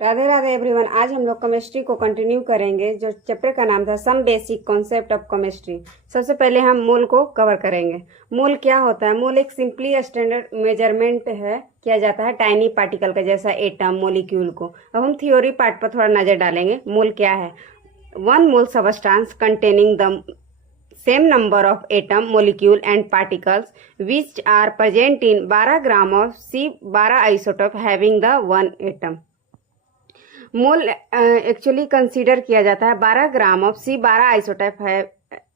Radhe Radhe everyone. आज हम लोग केमिस्ट्री को कंटिन्यू करेंगे। जो चैप्टर का नाम था some basic concept of chemistry. सबसे पहले हम मोल को कवर करेंगे। मोल क्या होता है? मोल एक सिंपली स्टैंडर्ड मेजरमेंट है, किया जाता है टाइनी पार्टिकल का, जैसा एटम मोलिक्यूल को। अब हम थ्योरी पार्ट पर थोड़ा नजर डालेंगे। मोल क्या है? 1 mole substance containing the same number of atom, molecule and particles which are present in 12 gram of C12 isotope having the 1 atom. Mole actually consider किया जाता है 12 gram of C12 isotope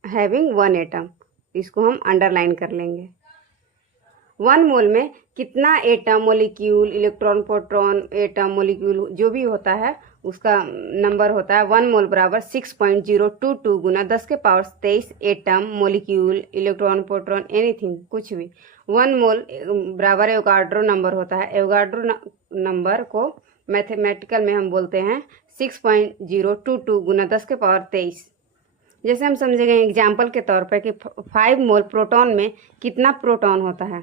having 1 atom. इसको हम underline कर लेंगे। 1 मोल में कितना atom, molecule, electron, proton, atom, molecule जो भी होता है उसका नंबर होता है 1 मोल बराबर 6.022 गुना 10 के power 23 atom, molecule, electron, proton, anything, कुछ भी। 1 मोल बराबर एवोगाड्रो नंबर होता है। एवोगाड्रो नंबर को मैथमेटिकल में हम बोलते हैं 6.022 गुना 10 के पावर 23। जैसे हम समझेंगे एग्जाम्पल के तौर पर कि 5 मोल प्रोटॉन में कितना प्रोटॉन होता है,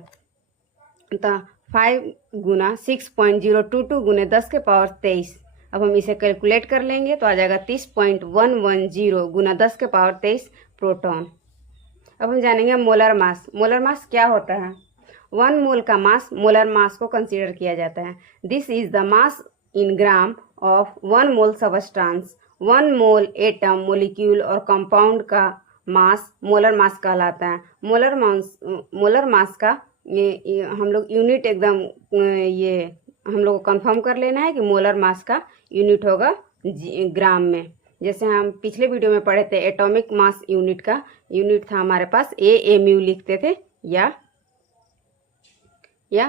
तो 5 गुना 6.022 गुने 10 के पावर 23। अब हम इसे कैलकुलेट कर लेंगे तो आ जाएगा 30.110 गुना 10 के पावर 23 प्रोटॉन। अब हम जानेंगे मोलर मास। मोलर मास क्या होता है? 1 मोल का मास मोलर मास को कंसीडर किया जाता है। This is the mass in gram of 1 mole substance. 1 mole atom, molecule और कंपाउंड का मास मोलर मास कहलाता है। मोलर मास का ये हम लोग यूनिट एकदम ये हम लोग को कंफर्म कर लेना है कि मोलर मास का यूनिट होगा ग्राम में। जैसे हम पिछले वीडियो में पढ़े थे, एटॉमिक मास यूनिट का यूनिट था हमारे पास AMU लिखते थे या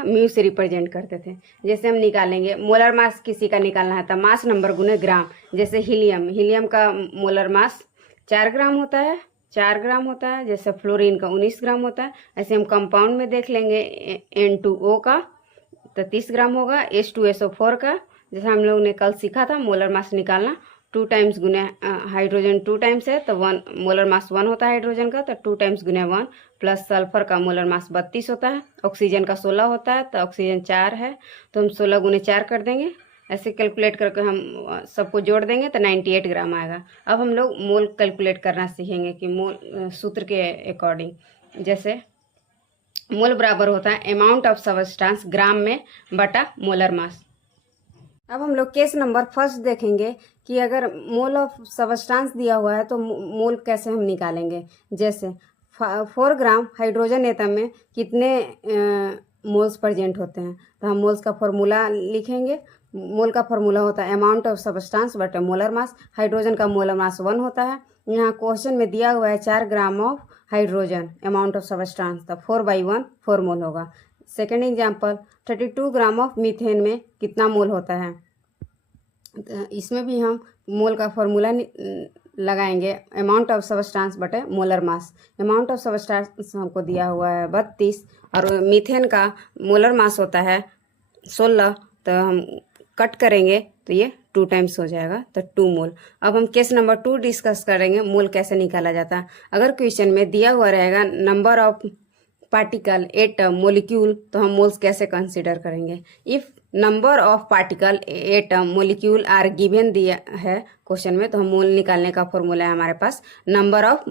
म्यू से रिप्रेजेंट करते थे। जैसे हम निकालेंगे मोलर मास किसी का निकालना है तो मास नंबर गुने ग्राम। जैसे हीलियम का मोलर मास 4 ग्राम होता है। जैसे फ्लोरीन का 19 ग्राम होता है। ऐसे हम कंपाउंड में देख लेंगे N2O का तो 30 ग्राम होगा। H2SO4 का जैसे हम लोग ने कल सीखा था मोलर मास निकालना, 2 टाइम्स गुने हाइड्रोजन 2 टाइम्स है तो 1 मोलर मास 1 होता है हाइड्रोजन का, तो 2 टाइम्स गुने 1 प्लस सल्फर का मोलर मास 32 होता है। ऑक्सीजन का 16 होता है तो ऑक्सीजन 4 है तो हम 16 गुने 4 कर देंगे। ऐसे कैलकुलेट करके हम सबको जोड़ देंगे तो 98 ग्राम आएगा। अब हम लोग मोल कैलकुलेट करना सीखेंगे कि मोल सूत्र के अकॉर्डिंग। जैसे मोल बराबर होता है अमाउंट ऑफ सबस्टांस ग्राम में बटा मोलर मास। अब हम लोग केस नंबर फर्स्ट देखेंगे कि अगर मोल ऑफ सबस्टांस दिया हुआ है तो मोल कैसे हम निकालेंगे। जैसे 4 ग्राम हाइड्रोजन एटम में कितने मोल्स प्रेजेंट होते हैं, तो हम मोल्स का फॉर्मूला लिखेंगे। मोल का फॉर्मूला होता है अमाउंट ऑफ सबस्टांस बटा मोलर मास। हाइड्रोजन का मोलर मास 1 होता है। यहाँ क्वेश्चन में दिया हुआ है 4 gram of hydrogen amount of substance, तो 4/1 4 मोल होगा। Second example 32 gram of methane में कितना मोल होता है, तो इसमें भी हम मोल का फॉर्मूला लगाएंगे अमाउंट ऑफ सबस्टांस बटे molar mass. Amount of substance हमको दिया हुआ है 32 और मीथेन का मोलर मास होता है 16, तो हम कट करेंगे तो ये 2 टाइम्स हो जाएगा तो 2 मोल। अब हम केस नंबर 2 डिस्कस करेंगे मोल कैसे निकाला जाता है। अगर क्वेश्चन में दिया हुआ रहेगा number of particle, atom, molecule, तो हम मोल्स कैसे कंसीडर करेंगे। If number of particle, atom, molecule are given दिया है क्वेश्चन में तो हम मोल निकालने का फॉर्मूला है हमारे पास number of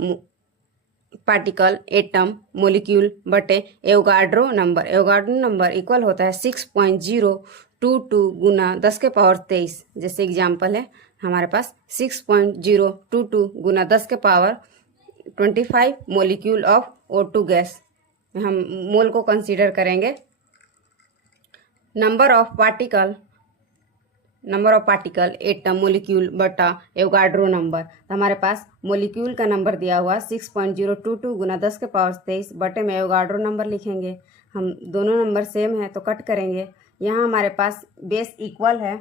particle, atom, molecule बटे Avogadro number. Avogadro number equal होता है 6.022 गुना 10 के पावर 23। जैसे एग्जाम्पल है हमारे पास 6.022 गुना 10 के power 25 molecule of O2 gas. हम मोल को कंसीडर करेंगे number of particle, atom, molecule बटा एवोगाड्रो नंबर। तो हमारे पास मोलिक्यूल का नंबर दिया हुआ 6.022 गुना 10 के पावर 23 बटे में एवोगाड्रो नंबर लिखेंगे। हम दोनों नंबर सेम है तो कट करेंगे। यहाँ हमारे पास बेस इक्वल है,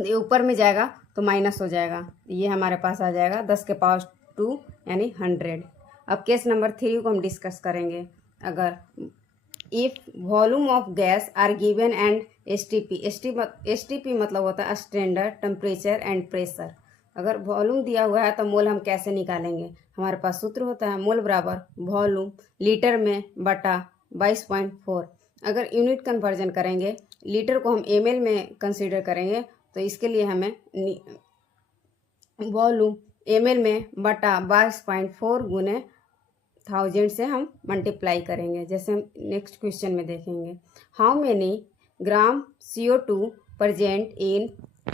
ये ऊपर में जाएगा तो माइनस हो जाएगा, ये हमारे पास आ जाएगा 10 के पावर 2 यानी 100। अब केस नंबर 3 को हम डिस्कस करेंगे। अगर if volume of gas are given and STP मतलब होता है स्टैंडर्ड टेम्परेचर एंड प्रेशर। अगर वॉल्यूम दिया हुआ है तो मोल हम कैसे निकालेंगे। हमारे पास सूत्र होता है मोल बराबर वॉल्यूम लीटर में बटा 22.4। अगर यूनिट कन्वर्जन करेंगे लीटर को हम ml में कंसीडर करेंगे तो इसके लिए हमें वॉल्यूम ml में बटा 22.4 गुने 1000 से हम मल्टीप्लाई करेंगे। जैसे हम नेक्स्ट क्वेश्चन में देखेंगे, how many gram CO2 present in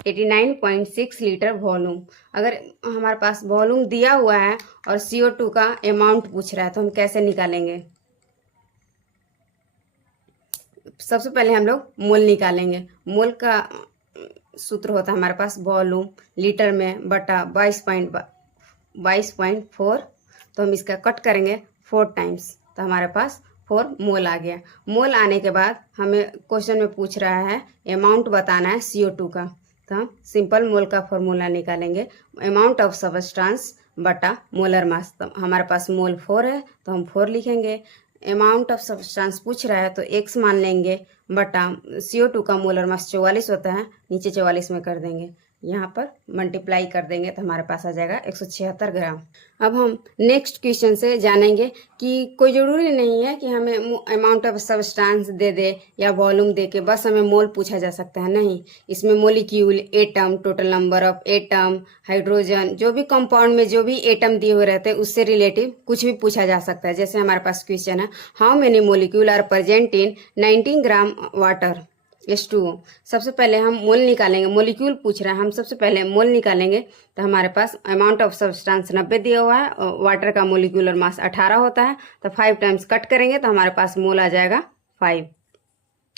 89.6 litre volume. अगर हमारे पास वॉल्यूम दिया हुआ है और CO2 का अमाउंट पूछ रहा है तो हम कैसे निकालेंगे? सबसे पहले हम लोग मोल निकालेंगे। मोल का सूत्र होता है हमारे पास वॉल्यूम लीटर में बटा 22.4, तो हम इसका कट करेंगे 4 टाइम्स, तो हमारे पास 4 मोल आ गया। मोल आने के बाद हमें क्वेश्चन में पूछ रहा है अमाउंट बताना है CO2 का, तो हम सिंपल मोल का फॉर्मूला निकालेंगे, अमाउंट ऑफ सब्सटेंस बटा मोलर मास। तो हमारे पास मोल 4 है तो हम 4 लिखेंगे। अमाउंट ऑफ सब्सटेंस पूछ रहा है तो x मान लेंगे बटा CO2 का मोलर मास 44 होता है, नीचे 44 में कर देंगे, यहाँ पर मल्टीप्लाई कर देंगे तो हमारे पास आ जाएगा 176 ग्राम। अब हम नेक्स्ट क्वेश्चन से जानेंगे कि कोई ज़रूरी नहीं है कि हमें अमाउंट ऑफ सब्सटेंस दे दे या वॉल्यूम दे के बस हमें मोल पूछा जा सकता है, नहीं। इसमें molecule, atom, total number of atom, hydrogen, जो भी कंपाउंड में जो भी एटम दिए हुए रहते हैं उससे रिलेटिव कुछ भी पूछा जा सकता है। जैसे हमारे पास क्वेश्चन है, how many molecule are present in 19 gram water H2O। सबसे पहले हम मोल निकालेंगे, मोलिक्यूल पूछ रहा है, हम सबसे पहले मोल निकालेंगे। तो हमारे पास अमाउंट ऑफ सब्सटेंस 90 दिया हुआ है, वाटर का मोलिकुलर मास 18 होता है, तो 5 टाइम्स कट करेंगे तो हमारे पास मोल आ जाएगा 5।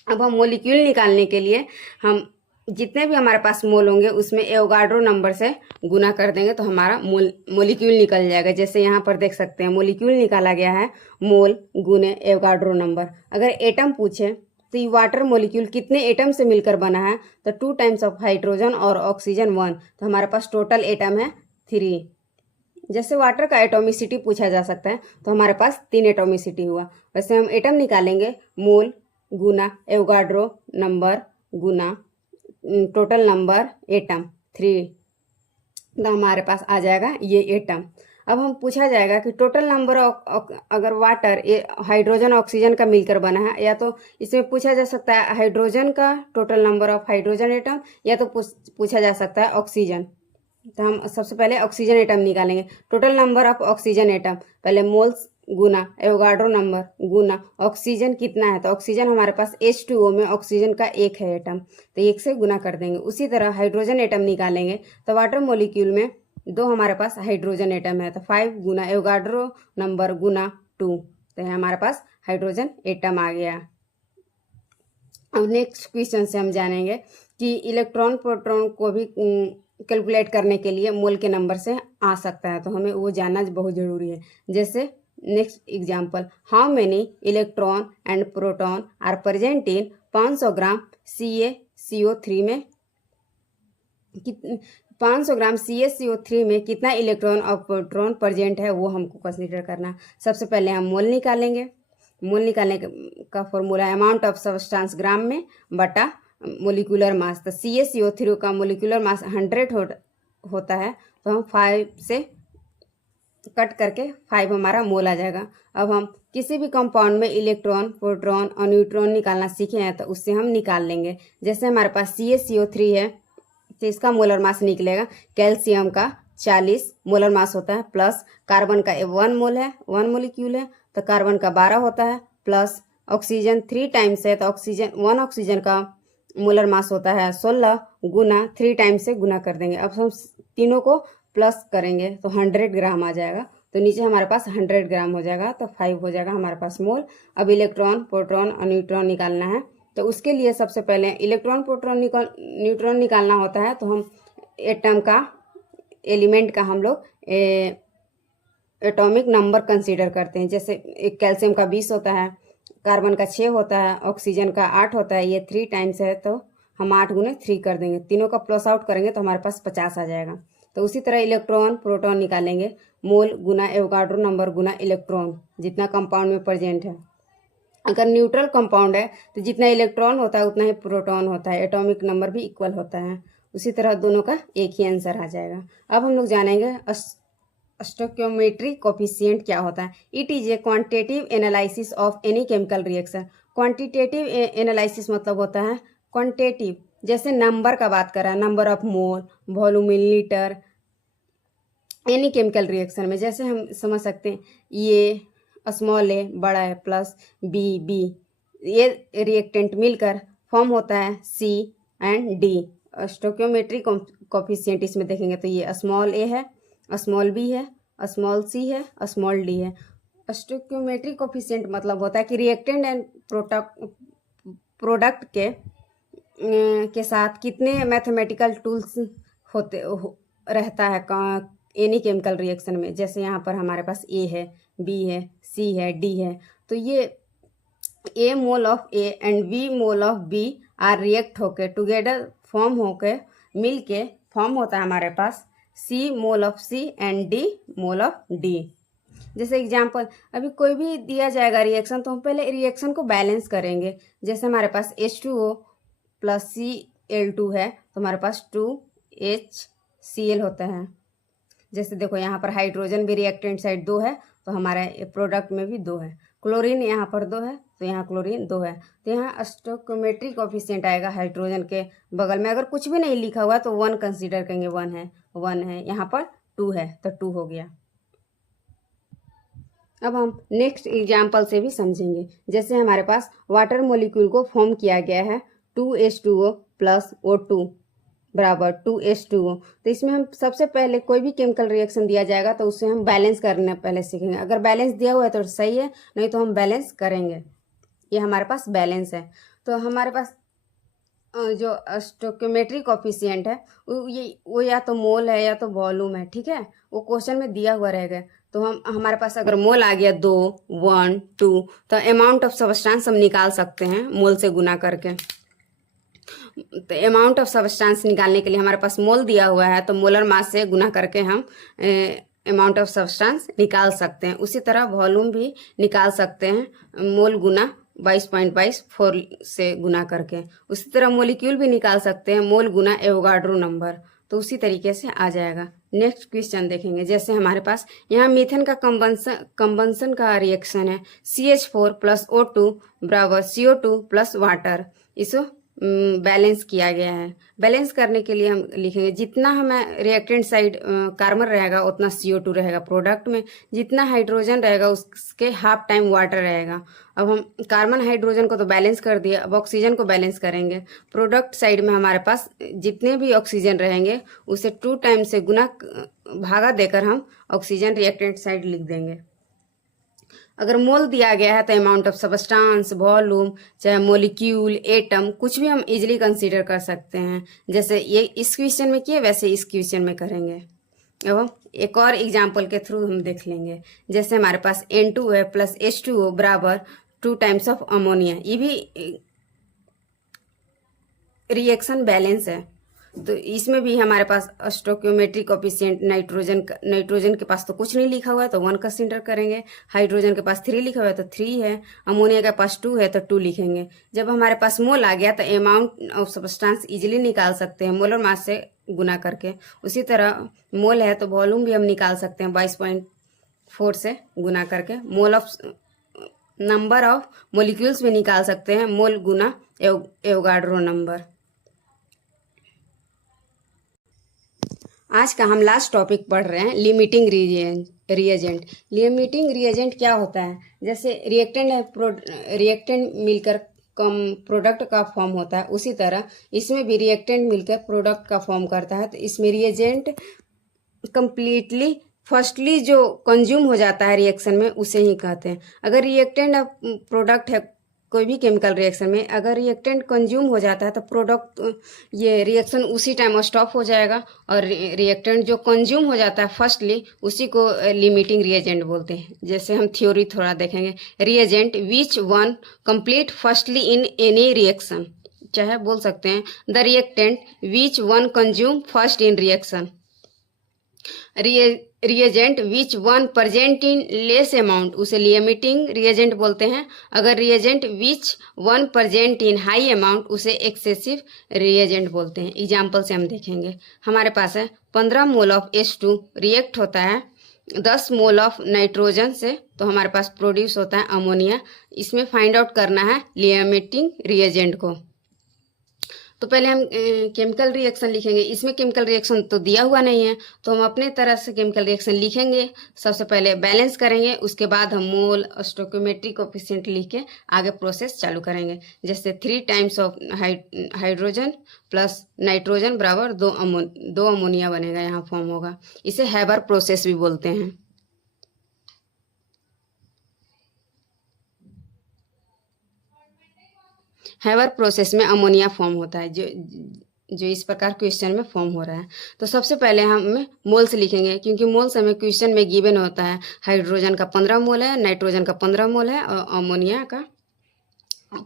अब हम मोलिक्यूल निकालने के लिए हम जितने भी हमारे पास मोल होंगे उसमें एवोगाड्रो नंबर से गुना कर देंगे तो हमारा मोलिक्यूल निकल जाएगा। जैसे यहाँ पर देख सकते हैं मोलिक्यूल निकाला गया है मोल गुने एवोगाड्रो नंबर। अगर एटम पूछे तो ये वाटर मोलिक्यूल कितने एटम से मिलकर बना है, तो 2 टाइम्स ऑफ हाइड्रोजन और ऑक्सीजन 1, तो हमारे पास टोटल एटम है 3। जैसे वाटर का एटोमिसिटी पूछा जा सकता है तो हमारे पास 3 एटोमिसिटी हुआ। वैसे हम एटम निकालेंगे, मोल गुना एवोगाड्रो नंबर गुना टोटल नंबर एटम 3, तो हमारे पास आ जाएगा ये एटम। अब हम पूछा जाएगा कि टोटल नंबर अगर वाटर हाइड्रोजन ऑक्सीजन का मिलकर बना है, या तो इसमें पूछा जा सकता है हाइड्रोजन का total number of hydrogen atom, या तो पूछा जा सकता है ऑक्सीजन। तो हम सबसे पहले ऑक्सीजन एटम निकालेंगे। Total number of oxygen atom, पहले मोल्स गुना एवोगाड्रो नंबर गुना ऑक्सीजन कितना है, तो ऑक्सीजन हमारे पास H2O में ऑक्सीजन का 1 है एटम, तो 1 से गुना कर देंगे। उसी तरह हाइड्रोजन एटम निकालेंगे तो वाटर मोलिक्यूल में 2 हमारे पास हाइड्रोजन एटम है, तो 5 गुना एवोगाड्रो नंबर गुना 2, तो हमारे पास हाइड्रोजन एटम आ गया। अब नेक्स्ट क्वेश्चन से हम जानेंगे कि इलेक्ट्रॉन प्रोटॉन को भी कैलकुलेट करने के लिए मोल के नंबर से आ सकता है, तो हमें वो जानना बहुत ज़रूरी है। जैसे next example, how many electron and proton are present in 500 gram CaCO3 में 500 ग्राम CaCO3 में कितना इलेक्ट्रॉन और प्रोटॉन प्रेजेंट है, वो हमको कंसीडर करना। सबसे पहले हम मोल निकालेंगे। मोल निकालने का फॉर्मूला अमाउंट ऑफ सब्सटेंस ग्राम में बटा मोलिकुलर मास। तो CaCO3 का मोलिकुलर मास 100 होता है, तो हम 5 से कट करके 5 हमारा मोल आ जाएगा। अब हम किसी भी कंपाउंड में इलेक्ट्रॉन, प्रोटॉन और न्यूट्रॉन निकालना सीखे हैं तो उससे हम निकाल लेंगे। जैसे हमारे पास CaCO3 है तो इसका मोलर मास निकलेगा, कैल्शियम का 40 मोलर मास होता है, प्लस कार्बन का 1 मोल है, 1 मोलिक्यूल है, तो कार्बन का 12 होता है, प्लस ऑक्सीजन 3 टाइम्स है तो ऑक्सीजन 1 ऑक्सीजन का मोलर मास होता है 16 गुना 3 टाइम्स से गुना कर देंगे। अब हम तीनों को प्लस करेंगे तो 100 ग्राम आ जाएगा, तो नीचे हमारे पास 100 ग्राम हो जाएगा, तो 5 हो जाएगा हमारे पास मोल। अब इलेक्ट्रॉन, प्रोटॉन और न्यूट्रॉन निकालना है, तो उसके लिए सबसे पहले इलेक्ट्रॉन, प्रोटॉन, न्यूट्रॉन निकालना होता है, तो हम एटम का, एलिमेंट का हम लोग एटॉमिक नंबर कंसीडर करते हैं। जैसे एक कैल्शियम का 20 होता है, कार्बन का 6 होता है, ऑक्सीजन का 8 होता है, ये 3 टाइम्स है तो हम 8 गुने 3 कर देंगे, तीनों का प्लस आउट करेंगे तो हमारे पास 50 आ जाएगा। तो उसी तरह इलेक्ट्रॉन, प्रोटॉन निकालेंगे, मोल गुना एवोगाड्रो नंबर गुना इलेक्ट्रॉन, जितना कंपाउंड में प्रेजेंट है। अगर न्यूट्रल कंपाउंड है तो जितना इलेक्ट्रॉन होता है उतना ही प्रोटॉन होता है, एटॉमिक नंबर भी इक्वल होता है। उसी तरह दोनों का एक ही आंसर आ जाएगा। अब हम लोग जानेंगे स्टोइकियोमेट्री कोफिशिएंट क्या होता है। It is a quantitative analysis of any chemical reaction. Quantitative analysis मतलब होता है क्वांटिटेटिव, जैसे नंबर का बात करा, number of mole, volume in litre, any chemical reaction में जैसे हम समझ सकते हैं ये स्मॉल ए बड़ा है प्लस बी, ये रिएक्टेंट मिलकर फॉर्म होता है सी एंड डी। स्टोइकियोमेट्रिक कोफिशिएंट इसमें देखेंगे तो ये स्मॉल ए है, स्मॉल बी है, स्मॉल सी है, स्मॉल डी है। स्टोइकियोमेट्रिक कोफिशिएंट मतलब होता है कि रिएक्टेंट एंड प्रोडक्ट के साथ कितने मैथमेटिकल टूल्स रहता है एनी केमिकल रिएक्शन में। जैसे यहाँ पर हमारे पास ए है, बी है, सी है, डी है, तो ये A mole of A and B mole of B are react होके टुगेदर फॉर्म होके मिल के फॉर्म होता है हमारे पास C mole of C and D mole of D. जैसे एग्जांपल अभी कोई भी दिया जाएगा रिएक्शन तो हम पहले रिएक्शन को बैलेंस करेंगे। जैसे हमारे पास H2O प्लस Cl2 है तो हमारे पास 2HCl होता है। जैसे देखो यहाँ पर हाइड्रोजन भी रिएक्टेंट साइड 2 है तो हमारे प्रोडक्ट में भी 2 है। क्लोरीन यहाँ पर 2 है तो यहाँ क्लोरीन 2 है, तो यहाँ स्टोइकियोमेट्रिक कोफिशिएंट आएगा हाइड्रोजन के बगल में। अगर कुछ भी नहीं लिखा हुआ तो 1 कंसीडर करेंगे, 1 है, यहाँ पर 2 है तो 2 हो गया। अब हम नेक्स्ट एग्जाम्पल से भी समझेंगे। जैसे हमारे पास वाटर मोलिक्यूल को फॉर्म किया गया है 2H2O प्लस O2 बराबर 2H2O, तो इसमें हम सबसे पहले कोई भी केमिकल रिएक्शन दिया जाएगा तो उससे हम बैलेंस करना पहले सीखेंगे। अगर बैलेंस दिया हुआ है तो सही है, नहीं तो हम बैलेंस करेंगे। ये हमारे पास बैलेंस है। तो हमारे पास जो स्टोइकियोमेट्रिक कोफिशिएंट है वो या तो मोल है या तो वॉल्यूम है, ठीक है, वो क्वेश्चन में दिया हुआ रहेगा। तो हमारे पास अगर मोल आ गया 2, 1, 2 तो अमाउंट ऑफ सब्सटेंस हम निकाल सकते हैं मोल से गुना करके। तो अमाउंट ऑफ सब्सटेंस निकालने के लिए हमारे पास मोल दिया हुआ है तो मोलर मास से गुना करके हम अमाउंट ऑफ सब्सटेंस निकाल सकते हैं। उसी तरह वॉल्यूम भी निकाल सकते हैं, मोल गुना 22.24 से गुना करके। उसी तरह मोलिक्यूल भी निकाल सकते हैं, मोल गुना एवोगाड्रो नंबर, तो उसी तरीके से आ जाएगा। नेक्स्ट क्वेश्चन देखेंगे। जैसे हमारे पास यहाँ मीथेन का कंबंसन का रिएक्शन है CH4 प्लस O2 बराबर CO2 प्लस वाटर, इसको बैलेंस किया गया है। बैलेंस करने के लिए हम लिखेंगे जितना हमें रिएक्टेंट साइड कार्बन रहेगा उतना CO2 रहेगा, प्रोडक्ट में जितना हाइड्रोजन रहेगा उसके हाफ टाइम वाटर रहेगा। अब हम कार्बन हाइड्रोजन को तो बैलेंस कर दिया, अब ऑक्सीजन को बैलेंस करेंगे। प्रोडक्ट साइड में हमारे पास जितने भी ऑक्सीजन रहेंगे उसे 2 टाइम से गुना भागा देकर हम ऑक्सीजन रिएक्टेंट साइड लिख देंगे। अगर मोल दिया गया है तो अमाउंट ऑफ सब्सटेंस, वॉल्यूम, चाहे मोलिक्यूल, एटम, कुछ भी हम इजीली कंसीडर कर सकते हैं। जैसे ये इस क्वेश्चन में किए वैसे इस क्वेश्चन में करेंगे। अब हम एक और एग्जांपल के थ्रू हम देख लेंगे। जैसे हमारे पास N2 है प्लस H2O बराबर 2 टाइम्स ऑफ अमोनिया, ये भी रिएक्शन बैलेंस है। तो इसमें भी हमारे पास स्टोइकियोमेट्रिक कोफिशिएंट नाइट्रोजन के पास तो कुछ नहीं लिखा हुआ है तो 1 कंसीडर करेंगे, हाइड्रोजन के पास 3 लिखा हुआ है तो 3 है, अमोनिया के पास 2 है तो 2 लिखेंगे। जब हमारे पास मोल आ गया तो अमाउंट ऑफ सब्सटेंस इजीली निकाल सकते हैं मोलर मास से गुना करके। उसी तरह मोल है तो वॉल्यूम भी हम निकाल सकते हैं 22.4 से गुना करके। Mole of number of molecules भी निकाल सकते हैं, मोल गुना एवोगाड्रो नंबर। आज का हम लास्ट टॉपिक पढ़ रहे हैं लिमिटिंग रिएजेंट। लिमिटिंग रिएजेंट क्या होता है? जैसे रिएक्टेंट है, रिएक्टेंट मिलकर प्रोडक्ट का फॉर्म होता है, उसी तरह इसमें भी रिएक्टेंट मिलकर प्रोडक्ट का फॉर्म करता है। तो इसमें रिएजेंट कंप्लीटली फर्स्टली जो कंज्यूम हो जाता है रिएक्शन में उसे ही कहते हैं। अगर रिएक्टेंट प्रोडक्ट है कोई भी केमिकल रिएक्शन में, अगर रिएक्टेंट कंज्यूम हो जाता है तो प्रोडक्ट ये रिएक्शन उसी टाइम स्टॉप हो जाएगा, और रिएक्टेंट जो कंज्यूम हो जाता है फर्स्टली उसी को लिमिटिंग रिएजेंट बोलते हैं। जैसे हम थ्योरी थोड़ा देखेंगे। Reagent which one complete firstly in any reaction, चाहे बोल सकते हैं the reactant which one consume first in reaction. Reagent which one present in less amount उसे लिमिटिंग रिएजेंट बोलते हैं। अगर reagent which one present in high amount उसे excessive reagent बोलते हैं। एग्जाम्पल से हम देखेंगे। हमारे पास है 15 मोल ऑफ H2 रिएक्ट होता है 10 मोल ऑफ नाइट्रोजन से, तो हमारे पास प्रोड्यूस होता है अमोनिया। इसमें फाइंड आउट करना है लिमिटिंग रिएजेंट को। तो पहले हम केमिकल रिएक्शन लिखेंगे। इसमें केमिकल रिएक्शन तो दिया हुआ नहीं है, तो हम अपने तरह से केमिकल रिएक्शन लिखेंगे। सबसे पहले बैलेंस करेंगे, उसके बाद हम मोल स्टोइकियोमेट्रिक कोफिशिएंट लिख के आगे प्रोसेस चालू करेंगे। जैसे 3 times of hydrogen plus nitrogen बराबर 2 अमोनिया बनेगा, यहाँ फॉर्म होगा। इसे हैबर प्रोसेस भी बोलते हैं। हैबर प्रोसेस में अमोनिया फॉर्म होता है, जो इस प्रकार क्वेश्चन में फॉर्म हो रहा है। तो सबसे पहले हम मोल्स लिखेंगे, क्योंकि मोल्स हमें क्वेश्चन में गिवन होता है। हाइड्रोजन का 15 मोल है, नाइट्रोजन का 15 मोल है और अमोनिया का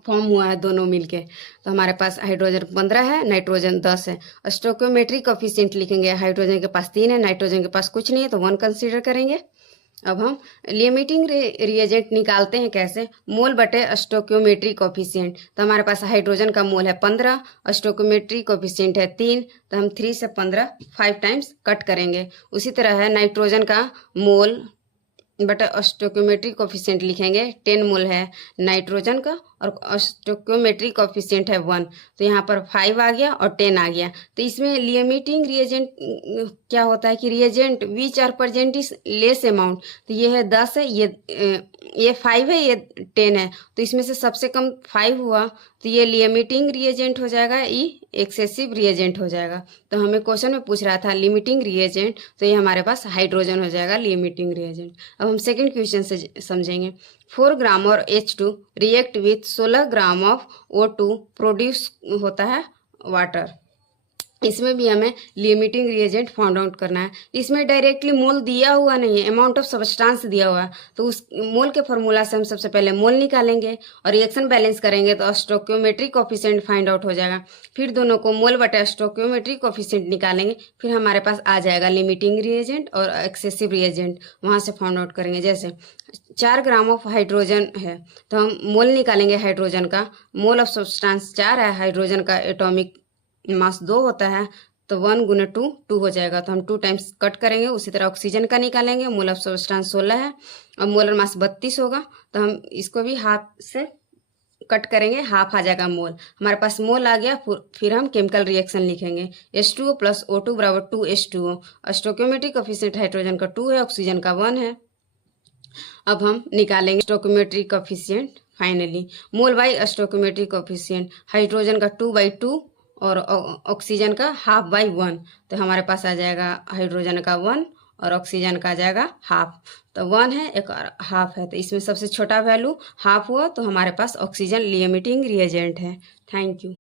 फॉर्म हुआ है दोनों मिलके। तो हमारे पास हाइड्रोजन 15 है, नाइट्रोजन 10 है। स्टोइकियोमेट्रिक कोफिशिएंट लिखेंगे। हाइड्रोजन के पास 3 है, नाइट्रोजन के पास कुछ नहीं है, तो 1 कंसीडर करेंगे। अब हम लिमिटिंग रिएजेंट निकालते हैं कैसे, मोल बटे स्टोइकियोमेट्रिक कोफिशिएंट। तो हमारे पास हाइड्रोजन का मोल है 15, स्टोइकियोमेट्रिक कोफिशिएंट है 3, तो हम 3 से 15 5 टाइम्स कट करेंगे। उसी तरह है नाइट्रोजन का मोल बट स्टोइकियोमेट्रिक कोफिशिएंट लिखेंगे। 10 मोल है नाइट्रोजन का और स्टोइकियोमेट्रिक कोफिशिएंट है 1, तो यहाँ पर 5 आ गया और 10 आ गया। तो इसमें लिमिटिंग रिएजेंट क्या होता है कि reagent which are present is less amount. तो ये है 10 है, ये 5 है, ये 10 है, तो इसमें से सबसे कम 5 हुआ, तो ये लिमिटिंग रिएजेंट हो जाएगा, ये एक्सेसिव रिएजेंट हो जाएगा। तो हमें क्वेश्चन में पूछ रहा था लिमिटिंग रिएजेंट, तो ये हमारे पास हाइड्रोजन हो जाएगा लिमिटिंग रिएजेंट। अब हम सेकंड क्वेश्चन से समझेंगे। 4 ग्राम और H2 react with 16 gram of O2 produce होता है वाटर। इसमें भी हमें लिमिटिंग रिएजेंट फाउंड आउट करना है। इसमें डायरेक्टली मोल दिया हुआ नहीं है, अमाउंट ऑफ सब्सटेंस दिया हुआ है, तो उस मोल के फॉर्मूला से हम सबसे पहले मोल निकालेंगे और रिएक्शन बैलेंस करेंगे, तो स्टोइकियोमेट्रिक कोफिशिएंट फाइंड आउट हो जाएगा। फिर दोनों को मोल बटे स्टोइकियोमेट्रिक कोफिशिएंट निकालेंगे, फिर हमारे पास आ जाएगा लिमिटिंग रिएजेंट और एक्सेसिव रिएजेंट, वहाँ से फाउंड आउट करेंगे। जैसे 4 ग्राम ऑफ हाइड्रोजन है, तो हम मोल निकालेंगे हाइड्रोजन का। मोल ऑफ सब्सटेंस 4 है, हाइड्रोजन का एटॉमिक मास 2 होता है, तो 1 गुना 2 हो जाएगा, तो हम 2 टाइम्स कट करेंगे। उसी तरह ऑक्सीजन का निकालेंगे। मोल ऑफ सब्सटेंस 16 है और मोलर मास 32 होगा, तो हम इसको भी हाफ से कट करेंगे, हाफ आ जाएगा मोल। हमारे पास मोल आ गया। फिर हम केमिकल रिएक्शन लिखेंगे। H2O प्लस O2 बराबर 2H2O। स्टोइकियोमेट्रिक कोफिशिएंट हाइड्रोजन का 2 है, ऑक्सीजन का 1 है। अब हम निकालेंगे stoichiometric coefficient. Finally mole by stoichiometric coefficient, hydrogen का 2/2 और ऑक्सीजन का 1/2/1, तो हमारे पास आ जाएगा हाइड्रोजन का 1 और ऑक्सीजन का आ जाएगा 1/2। तो 1 है, एक और 1/2 है, तो इसमें सबसे छोटा वैल्यू 1/2 हुआ, तो हमारे पास ऑक्सीजन लिमिटिंग रिएजेंट है। Thank you.